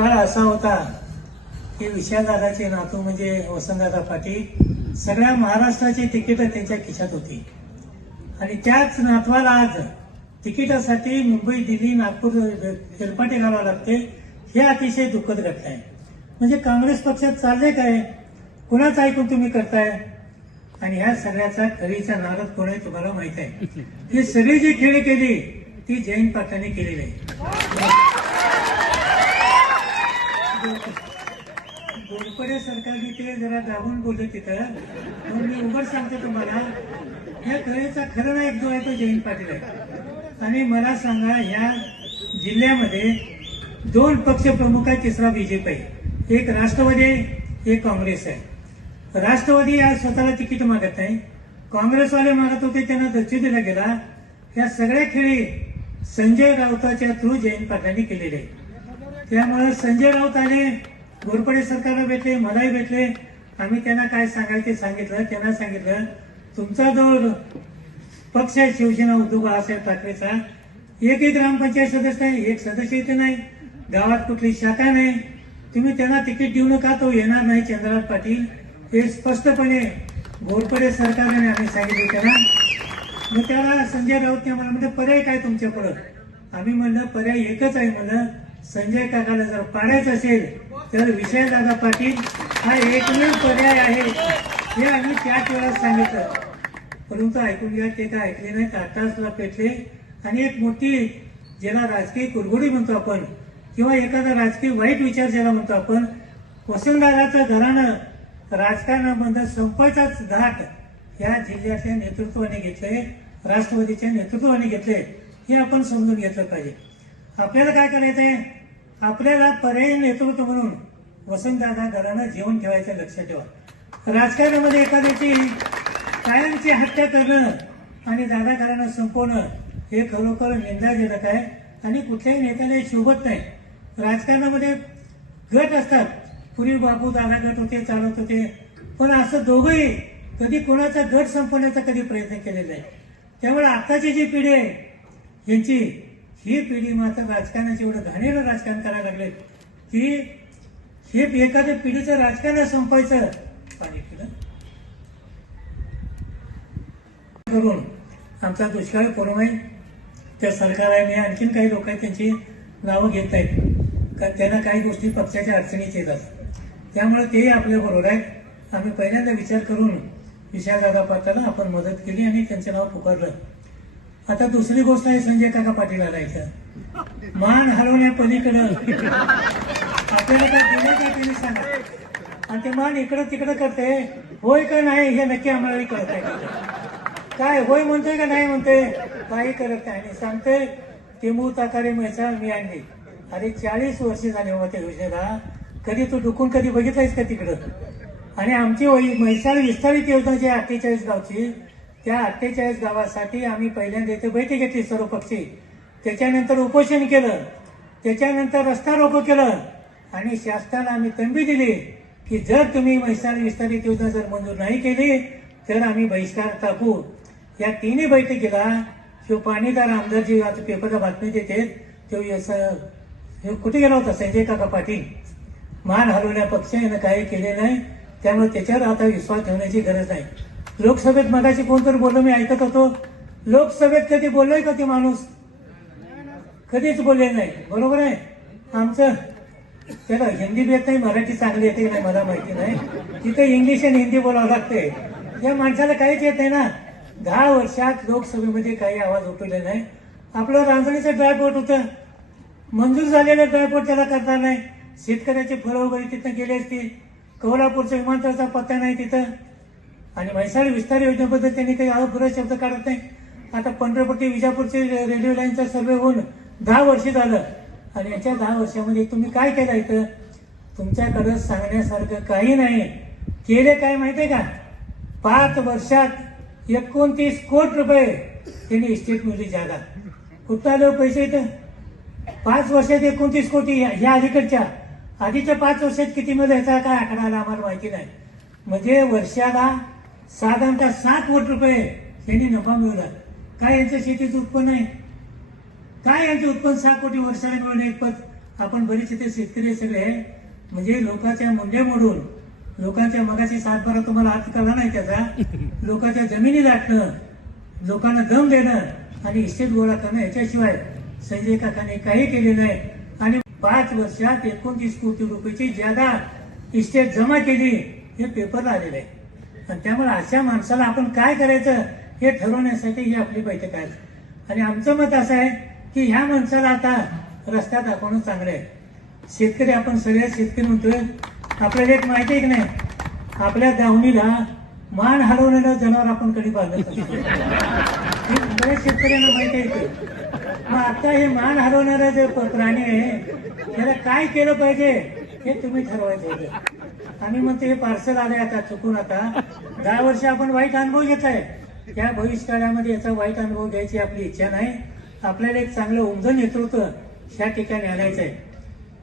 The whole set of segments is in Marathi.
काळ असा होता की विशालदादाचे नातू म्हणजे वसंतदादा पाटील सगळ्या महाराष्ट्राची तिकीट त्यांच्या खिशात होती. आणि त्याच नातवाला आज तिकिटासाठी मुंबई दिल्ली नागपूर हेलपाटे घालावं लागते हे अतिशय दुःखद घटना आहे. म्हणजे काँग्रेस पक्षात चालले काय? कुणाचं ऐकून तुम्ही करताय? आणि ह्या सगळ्याचा खरीचा नारद कोण आहे तुम्हाला माहीत आहे. ही सगळी जी खेळी केली ती जयंत पाटलांनी केलेली आहे. बोलपडे सरकारने ते जरा दाबून बोलले तिथं. म्हणून मी उघड सांगतो तुम्हाला या खेळीचा खरं नायक जो आहे तो जयंत पाटील आहे. आणि मला सांगा ह्या जिल्ह्यामध्ये दोन पक्ष प्रमुख आहे तिसरा बीजेपी आहे. एक राष्ट्रवादी आहे एक काँग्रेस आहे. राष्ट्रवादी आज स्वतःला तिकीट मागत नाही. काँग्रेसवाले मागत होते त्यांना दच्चू दिला गेला. या सगळ्या खेळी संजय राऊताच्या थ्रू जयंत पाटलांनी केलेले आहे त्यामुळे संजय राऊत आले घोरपडे सरकारला भेटले मलाही भेटले. आम्ही त्यांना काय सांगायचं ते सांगितलं त्यांना सांगितलं. तुमचा जो पक्ष आहे शिवसेना उद्धव बाळासाहेब ठाकरेचा एकही ग्रामपंचायत सदस्य नाही एक सदस्य इथे नाही. गावात कुठली शाखा नाही. तुम्ही त्यांना तिकीट देऊ नका तो येणार नाही चंद्रनाथ पाटील. हे स्पष्टपणे घोरपडे सरकारने आम्ही सांगितले त्याला मग त्याला संजय राऊतने मला म्हणजे पर्याय काय तुमच्या पुढं आम्ही म्हणलं पर्याय एकच आहे म्हणलं. संजय काकाला जर पाडायचं असेल तर विषय दादा पाटील हा एकमेव पर्याय आहे. हे आम्ही त्याच वेळा सांगितलं. परंतु ऐकून घ्या ते काय ऐकले नाही आताच पेटले. आणि एक मोठी ज्याला राजकीय कुरघोडी म्हणतो आपण किंवा एखादा राजकीय वाईट विचार ज्याला म्हणतो आपण वसंतदादाचं घराणं राजकारणामध्ये संपाचाच घाट या जिल्ह्यातल्या नेतृत्वाने घेतले राष्ट्रवादीच्या नेतृत्वाने घेतले हे आपण समजून घेतलं पाहिजे. आपल्याला काय करायचंय? आपल्याला पर्यायी नेतृत्व म्हणून वसंतदादा घरानं जेवण ठेवायचं लक्षात ठेवा. राजकारणामध्ये एखाद्याची कायमची हत्या करणं आणि दादा घराणं संपवणं हे खरोखर निंदाजनक आहे आणि कुठल्याही नेत्याला हे शोभत नाही. राजकारणामध्ये गट असतात. पूर्वी बापू दादा गट होते चालत होते. पण असं दोघंही कधी कोणाचा गट संपवण्याचा कधी प्रयत्न केलेला आहे त्यामुळे आताची जी पिढी आहे यांची ही पिढी मात्र राजकारणाचे एवढं घाणेरं राजकारण करायला लागले की हे एखाद्या पिढीचं राजकारण संपायचं पाणी केलं करून आमचा दुष्काळ पडू नये त्या सरकाराने आणखीन काही लोक आहेत त्यांची नावं घेत आहेत. कारण त्यांना काही गोष्टी पक्षाच्या अडचणीत येतात. त्यामुळे तेही आपल्या बरोबर आहेत. आम्ही पहिल्यांदा विचार करून विशालदादा पात्राला आपण मदत केली आणि त्यांचं नाव पुकारलं. आता दुसरी गोष्ट आहे संजय काका पाटील आला इथं मान हलवण्या पलीकडं. आपल्याला काय दिलं काय त्यांनी सांगा. आणि ते मान इकडं तिकडं करते. होय का नाही हे नक्की आम्हाला कळत आहे. काय होय म्हणतोय का नाही म्हणतोय? काही करत नाही. आणि सांगते ते ताकारे म्हैसाळ मी आणली. अरे चाळीस वर्ष झाले होते त्या योजनेला. कधी तू डुकून कधी बघितलायस का तिकडं? आणि आमची वही म्हैसाळ विस्तारित योजना जी आहे अठ्ठेचाळीस गावची त्या अठ्ठेचाळीस गावासाठी आम्ही पहिल्यांदा इथे बैठक घेतली सर्व पक्षी. त्याच्यानंतर उपोषण केलं. त्याच्यानंतर रस्ता रोको केलं. आणि शासनाला आम्ही तंबी दिली की जर तुम्ही महिसार विस्तारित योजना जर मंजूर नाही केली तर आम्ही बहिष्कार टाकू. या तिन्ही बैठकीला शिव पाणीदार आमदारजी आता पेपरला बातमी देते तो हे कुठे गेला होता? संजय काका पाटील. मान हलवण्या पक्ष यानं काही केले नाही. त्यामुळे त्याच्यावर आता विश्वास ठेवण्याची गरज नाही. लोकसभेत मगाशी कोणतरी बोललो मी ऐकत होतो. लोकसभेत कधी बोललोय का ते माणूस? कधीच बोलले नाही. बरोबर आहे? आमचं त्याला हिंदी बी येत नाही मराठी चांगली येते नाही मला माहिती नाही. तिथे इंग्लिश आणि हिंदी बोलावं लागते या माणसाला काहीच येत नाही ना. दहा वर्षात लोकसभेमध्ये काही आवाज उठवले नाही. आपलं रांजणीचं ड्रायपोर्ट होतं. मंजूर झालेलं ड्रायपोर्ट त्याला करता नाही. शेतकऱ्याचे फळं वगैरे तिथं गेले असतील. कोल्हापूरच्या विमानतळाचा पत्ता नाही तिथं. आणि म्हैसाळ विस्तार योजनेबद्दल त्यांनी काही अपुरा शब्द काढत नाही. आता पंढरपूर ते विजापूरचे रे- रेल्वे लाईनचा सर्वे होऊन दहा वर्ष झालं. आणि याच्या दहा वर्षामध्ये तुम्ही काय केलं इथं? तुमच्याकडं सांगण्यासारखं काही नाही. केले काय माहितीये का? पाच वर्षात एकोणतीस कोटी रुपये त्यांनी इस्टेट मिळली जागा. कुठं आलं हो पैसे इथं? पाच वर्षात एकोणतीस कोटी या- अलीकडच्या. आधीच्या पाच वर्षात किती मिळेल याचा काय आकडा आला आम्हाला माहिती नाही. म्हणजे वर्षाला साधारणतः सात कोटी रुपये यांनी नफा मिळवला. काय यांचं शेतीचं उत्पन्न आहे? काय यांचे उत्पन्न सहा कोटी वर्षाला मिळवणे एक पद. आपण बरेच इथे शेतकरी सगळे. म्हणजे लोकांच्या मुंड्या मोडून लोकांच्या मगाची सातबारा तुम्हाला हात कळला नाही त्याचा. लोकांच्या जमिनी लाटणं लोकांना दम देणं आणि इस्टेट गोळा करणं याच्याशिवाय संजय काकाने काही केले नाही. आणि पाच वर्षात एकोणतीस कोटी रुपयाची ज्यादा इस्टेट जमा केली हे पेपरला आलेलं आहे. आणि त्यामुळे अशा माणसाला आपण काय करायचं हे ठरवण्यासाठी ही आपली बैठक आहे. आणि आमचं मत असं आहे की ह्या माणसाला आता रस्ता दाखवणं चांगलं आहे. शेतकरी आपण सगळे शेतकरी म्हणतोय आपल्याला एक माहिती आहे की नाही? आपल्या दावणीला मान हलवलेलं जनावर आपण कधी बांधत बऱ्याच शेतकऱ्यांना माहिती आहे मग आता हे मान हलवणारं जे प- प्राणी आहे त्याला काय केलं पाहिजे? हे तुम्ही ठरवायचं होतं आम्ही म्हणतो हे पार्सल आलंय आता चुकून आता. दहा वर्ष आपण वाईट अनुभव घेत आहे त्या भविष्यकाळामध्ये याचा वाईट अनुभव घ्यायची आपली इच्छा नाही. आपल्याला एक चांगलं उमदं नेतृत्व ह्या ठिकाणी आणायचं आहे.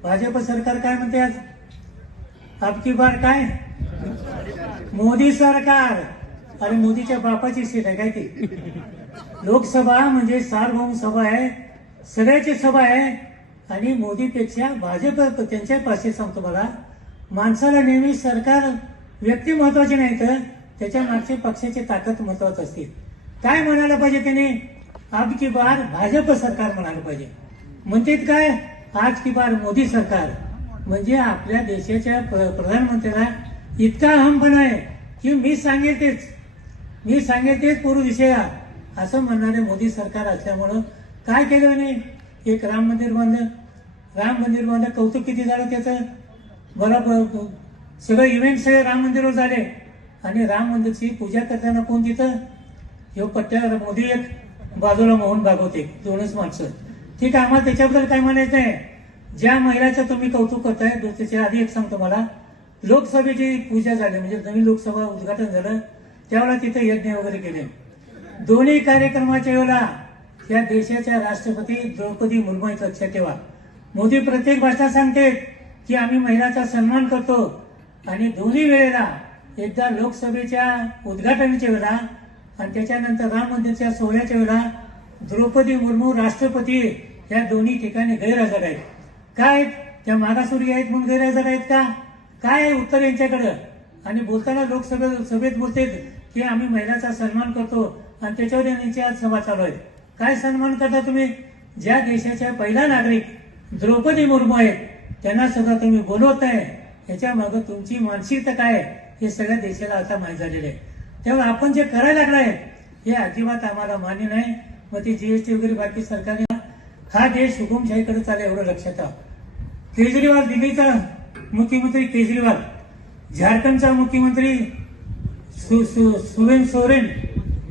भाजप सरकार काय म्हणते आज? आपकी बार काय? मोदी सरकार. अरे मोदीच्या बापाची सीट आहे काय ती? लोकसभा म्हणजे सार्वभौम सभा आहे. सगळ्याची सभा आहे. आणि मोदीपेक्षा भाजप त्यांच्या पाशी सांगतो मला माणसाला नेहमी सरकार व्यक्ती महत्वाची नाही तर त्याच्या मागचे पक्षाची ताकद महत्वाची असते. काय म्हणायला पाहिजे त्याने? अब की बार भाजप सरकार म्हणायला पाहिजे. म्हणतात काय? आज की बार मोदी सरकार. म्हणजे आपल्या देशाच्या प्र- प्रधानमंत्र्याला इतका अहमपणा आहे की मी सांगेल तेच मी सांगेल तेच पूर्व विषया. असं म्हणणारे मोदी सरकार असल्यामुळं काय केलं नाही एक राम मंदिर बांधलं. राम मंदिर बांधलं. कौतुक किती झालं त्याचं? बरोबर सगळं इव्हेंट सगळे राम मंदिरवर झाले. आणि राम मंदिरची पूजा करताना कोण तिथं? ह्यो पट्ट्या मोदी एक बाजूला मोहन भागवत एक दोनच माणसं. ठीक आहे आम्हाला त्याच्याबद्दल काय म्हणायचं आहे? ज्या महिलाचं तुम्ही कौतुक करताय दो- त्याच्या आधी एक सांगतो मला. लोकसभेची पूजा झाली म्हणजे नवीन लोकसभा उद्घाटन झालं. त्यावेळेला तिथे यज्ञ वगैरे केले. दोन्ही कार्यक्रमाच्या वेळेला या देशाच्या राष्ट्रपती द्रौपदी मुर्मू आहेत लक्षात ठेवा. मोदी प्रत्येक भाषा सांगते की आम्ही महिलांचा सन्मान करतो आणि दोन्ही वेळेला एकदा लोकसभेच्या उद्घाटनाच्या वेळेला आणि त्याच्यानंतर राम मंदिरच्या सोहळ्याच्या वेळेला द्रौपदी मुर्मू राष्ट्रपती या दोन्ही ठिकाणी गैरहजर आहेत. काय त्या मागासुरी आहेत म्हणून गैरहजर आहेत का? काय आहे उत्तर यांच्याकडं? आणि बोलताना लोकसभेत सभेत बोलते की आम्ही महिलांचा सन्मान करतो आणि त्याच्यावर यांची आज सभा चालू आहे. काय सन्मान करता तुम्ही? ज्या देशाच्या पहिला नागरिक द्रौपदी मुर्मू आहेत त्यांना सुद्धा तुम्ही बोलवत आहे याच्या मागं तुमची मानसिकता काय आहे हे सगळ्या देशाला आता माहीत झालेलं आहे. तेव्हा आपण जे करायला लागलाय हे अजिबात आम्हाला मान्य नाही. मग ते जीएसटी वगैरे बाकी सरकारने हा देश हुकुमशाहीकडे चालला एवढं लक्षात केजरीवाल दिल्लीचा मुख्यमंत्री केजरीवाल झारखंडचा मुख्यमंत्री सु, सु, सुवेन सोरेन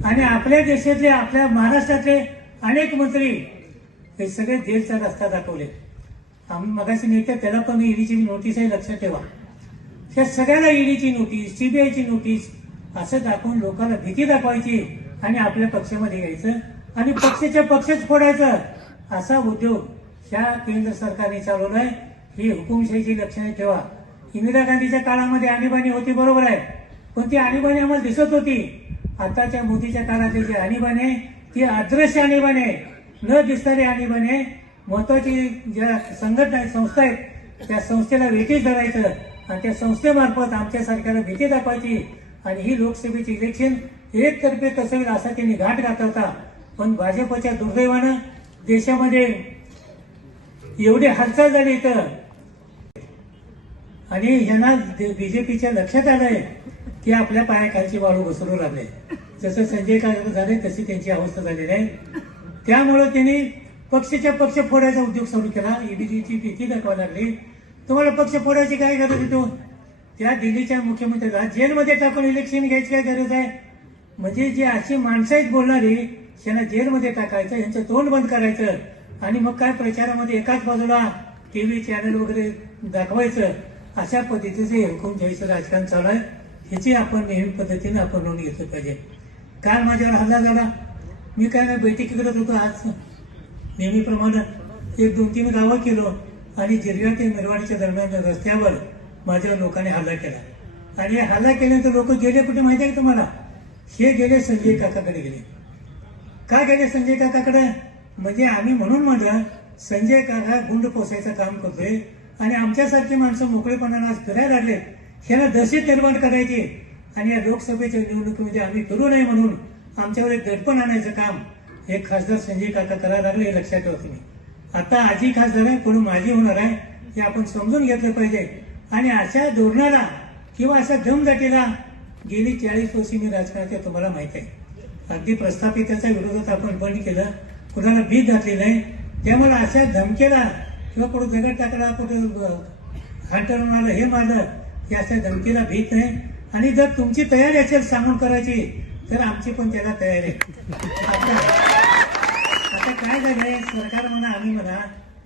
आणि आपल्या देशातले आपल्या महाराष्ट्रातले अनेक मंत्री हे सगळे जेलचा रस्ता दाखवले. आम्ही मगाशी नेते त्याला पण ईडीची नोटीस आहे लक्षात ठेवा. त्या सगळ्याला ईडीची नोटीस सीबीआयची नोटीस असं दाखवून लोकांना भीती दाखवायची आणि आपल्या पक्षामध्ये यायचं आणि पक्षाच्या पक्षच फोडायचं असा उद्योग ह्या केंद्र सरकारने चालवलाय. ही हुकुमशाहीची लक्षणे ठेवा. इंदिरा गांधीच्या काळामध्ये आणीबाणी होती बरोबर आहे. पण ती आणीबाणी आम्हाला दिसत होती. आताच्या मोदीच्या काळातली जी आणीबाणी आहे ती अदृश्य आणीबाणी आहे न दिसणारी आणीबाणी आहे महत्वाची ज्या संघटना आहेत संस्था आहेत त्या संस्थेला वेठीस धरायचं आणि त्या संस्थेमार्फत आमच्यासारख्याला भीती दाखवायची आणि ही लोकसभेची इलेक्शन एकतर्फे कसं होईल असा त्यांनी घाट घातला होता पण भाजपच्या दुर्दैवानं देशामध्ये एवढी हालचाल झाली इथं. आणि यांना बीजेपीच्या लक्षात आलंय की आपल्या पायाखालची वाळू घसरू लागले. जसं संजय काका झाले तशी त्यांची अवस्था झालेली आहे. त्यामुळं त्यांनी पक्षाच्या पक्ष फोडायचा उद्योग सुरू केला. ईडीची भीती दाखवायला लागली. तुम्हाला पक्ष फोडायची काय गरज आहे त्या दिल्लीच्या मुख्यमंत्र्याला जेलमध्ये टाकून इलेक्शन घ्यायची काय गरज आहे? म्हणजे जी अशी माणसं आहेत बोलणारी त्यांना जेलमध्ये टाकायचं यांचं तोंड बंद करायचं आणि मग काय प्रचारामध्ये एकाच बाजूला टीव्ही चॅनल वगैरे दाखवायचं अशा पद्धतीचं हे हुकुमशाहीचं राजकारण चालू आहे. ह्याची आपण नेहमी पद्धतीने आपण नोंद घेतली पाहिजे. काल माझ्यावर हल्ला झाला. मी काय नाही बैठकी करत होतो आज. नेहमीप्रमाणे एक दोन तीन गावं केलो आणि जिरव्या ते मिरवाडीच्या दरम्यान रस्त्यावर माझ्या लोकांनी हल्ला केला. आणि हे हल्ला केल्यानंतर लोक गेले कुठे माहिती आहे का तुम्हाला? हे गेले संजय काकाकडे गेले. का गेले संजय काकाकडे? म्हणजे आम्ही म्हणून म्हणलं संजय काका गुंड पोसायचं काम करतोय आणि आमच्यासारखी माणसं मोकळेपणानं आज फिरायला लागले ह्याला दशेत निर्माण करायची आणि या लोकसभेच्या निवडणुकीमध्ये आम्ही करू नये म्हणून आमच्यावर एक दडपण आणायचं काम हे खासदार संजय काका करायला लागले हे लक्षात ठेवा तुम्ही. आता आजी खासदार आहे कोणी माझी होणार आहे हे आपण समजून घेतलं पाहिजे. आणि अशा धोरणाला किंवा अशा दमदाटीला गेली चाळीस वर्षी मी राजकारणात आहे, तुम्हाला माहीत आहे. अगदी प्रस्थापिताच्या विरोधात आपण बंद केलं कुणाला भीत घातली नाही त्यामुळे अशा धमकेला किंवा कुठं दगड टाकला कुठं हंटर हे मारलं या अशा धमकीला भीत नाही. आणि जर तुमची तयारी असेल सांगून करायची तर आमची पण त्याला तयारी. आहे आता काय झालंय सरकार म्हणा आम्ही म्हणा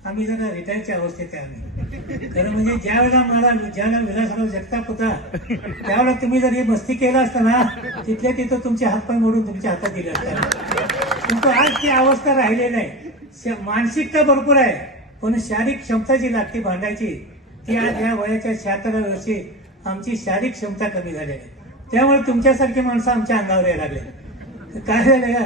आम्ही जरा रिटायरच्या अवस्थेत आहे आम्ही. खरं म्हणजे ज्या वेळेला मला ज्याला विलासराव जगताप होता त्यावेळेला तुम्ही जर ही मस्ती केला असता ना तिथल्या तिथं तुमचे हातपाय मोडून तुमच्या हातात दिले असतात परंतु आज ती अवस्था राहिलेली नाही श- मानसिकता भरपूर आहे. पण शारीरिक क्षमता जी लागते भांडायची ती आज या वयाच्या शहात्तराव्या वर्षी आमची शारीरिक क्षमता कमी झाली आहे. त्यामुळे तुमच्यासारखी माणसं आमच्या अंगावर यायला लागले. काय झालं का?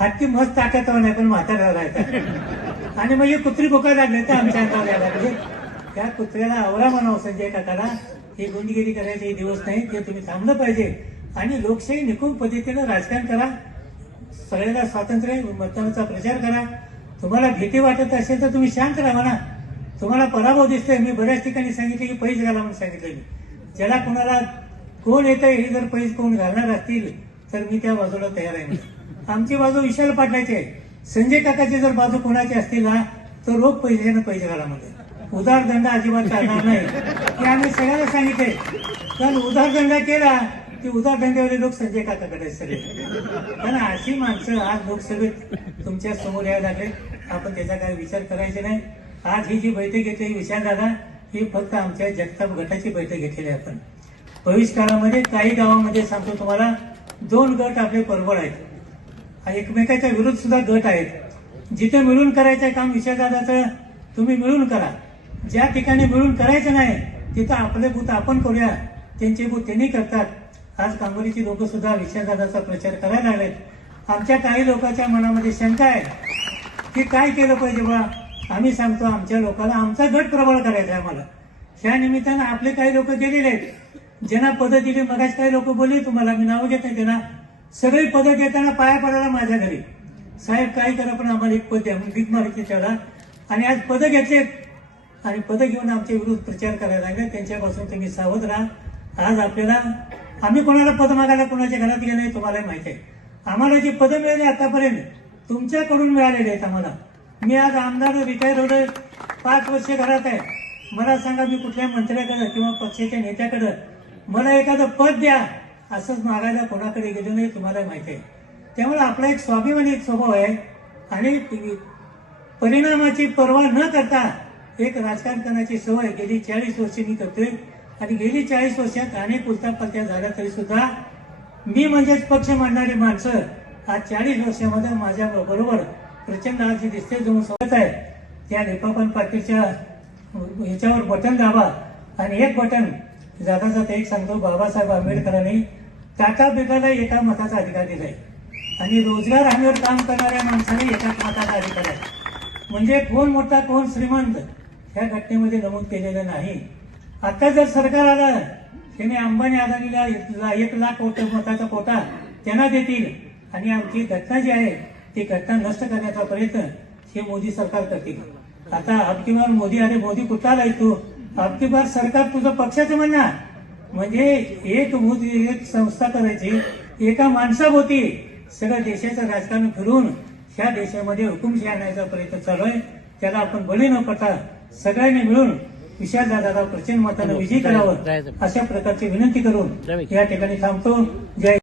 हत्ती मस्त ताकदवान आहे पण म्हातारा राहायचा आणि मग हे कुत्री बोका लागले तर आमच्या अंगावर यायला लागले. म्हणजे त्या कुत्र्याला आवरा म्हणावं संजय काकाला. ही गुंडगिरी करायचे हे दिवस नाही ते तुम्ही थांबलं पाहिजे. आणि लोकशाही निकुम पद्धतीनं राजकारण करा. सगळ्याला स्वातंत्र्य मतदानाचा प्रचार करा. तुम्हाला भीती वाटत असेल तर तुम्ही शांत राहा ना तुम्हाला पराभव दिसतोय. मी बऱ्याच ठिकाणी सांगितले की पैज घाला म्हणून सांगितलं मी. ज्याला कोणाला कोण येतंय हे जर पैस कोण घालणार असतील तर मी त्या बाजूला तयार आहे. आमची बाजू विशाल पाटलाची आहे. संजय काकाची जर बाजू कोणाची असतील ना तर रोख पैशानं पैसे घाला म्हणजे उदारदंड अजिबात चालणार नाही. हे आम्ही सगळ्यांना सांगितले कारण उदारदंड केला की उदारदंडावरील लोक संजय काकाकडे सगळे. कारण अशी माणसं आज लोकसभेत तुमच्यासमोर यायला लागले. आपण त्याचा काय विचार करायचा नाही. आज ही जी बैठक घेतली विचार दादा ही फक्त आमच्या जगताप गटाची बैठक घेतलेली आहे आपण. भविष्यकाळामध्ये काही गावामध्ये सांगतो तुम्हाला दोन गट आपले परबळ आहेत. एकमेकाच्या विरुद्ध सुद्धा गट आहेत. जिथे मिळून करायचं काम विषयदादाचं तुम्ही मिळून करा. ज्या ठिकाणी मिळून करायचं नाही तिथं आपले भूत आपण करूया. त्यांचे भूत त्यांनी करतात. आज कांबोलीची लोक सुद्धा विषयदादाचा प्रचार करायला लागलेत. आमच्या काही लोकांच्या मनामध्ये शंका आहे की काय केलं पाहिजे बा आम्ही सांगतो आमच्या लोकांना आमचा गट प्रबळ करायचा आहे आम्हाला. त्या निमित्तानं आपले काही लोक गेलेले आहेत. ज्यांना पदं दिली मगाच काही लोक बोलले तुम्हाला मी नाव घेत नाही त्यांना. सगळी पदं देताना पाया पडायला माझ्या घरी. साहेब काय करा पण आम्हाला एक पद द्या. भीक मारायची त्याला. आणि आज पदं घेतलेत. आणि पदं घेऊन आमच्या विरुद्ध प्रचार करायला लागले. त्यांच्यापासून तुम्ही सावध राहा. आज आपल्याला आम्ही कोणाला पद मागायला कोणाच्या घरात गेले नाही तुम्हाला माहिती आहे. आम्हाला जी पदं मिळाली आतापर्यंत तुमच्याकडून मिळालेले आहेत आम्हाला. मी आज आमदार रिटायर होतोय. पाच वर्ष घरात आहे. मला सांगा मी कुठल्या मंत्र्याकडे किंवा पक्षाच्या नेत्याकडे मला एखादं पद द्या असंच मागायला कोणाकडे गेलो नाही तुम्हाला माहिती आहे. त्यामुळे आपला एक स्वाभिमानी एक स्वभाव आहे आणि परिणामाची पर्वा न करता एक राजकारण करण्याची सवय गेली चाळीस वर्षे मी करतोय आणि गेली चाळीस वर्षात अनेक उलटापलट्या झाल्या तरी सुद्धा मी म्हणजेच पक्ष मांडणारी माणसं आज चाळीस वर्षामध्ये माझ्या बरोबर प्रचंड आज जे दिसते जो सोबत आहे त्या रिपब्लिकन पार्टीच्या ह्याच्यावर बटन दाबा आणि एक बटन जाता जाता एक सांगतो बाबासाहेब आंबेडकरांनी टाटा बिर्लाला एका मताचा अधिकार दिलाय आणि रोजगार हमीवर काम करणाऱ्या माणसाने एकाच मताचा अधिकार आहे. म्हणजे कोण मोठा कोण श्रीमंत ह्या घटनेमध्ये नमूद केलेलं नाही. आता जर सरकार आलं त्याने अंबानी अदानीला ला- एक लाख कोट मताचा कोटा त्यांना देतील आणि आमची घटना जी आहे ती घटना नष्ट करण्याचा प्रयत्न हे मोदी सरकार करतील आता अबकी बार मोदी अरे मोदी कुठला आलाय तू? अबकी बार सरकार तुझं पक्षाचं म्हणणार. म्हणजे एक मोदी एक संस्था करायची एका माणसाभोवती सगळं देशाचं राजकारण फिरून ह्या देशामध्ये हुकुमशाही आणायचा प्रयत्न चालू आहे. त्याला आपण बळी न पडता सगळ्यांनी मिळून विशाल दादाला प्रचंड मतानं विजयी करावं अशा प्रकारची विनंती करून या ठिकाणी थांबतो. जय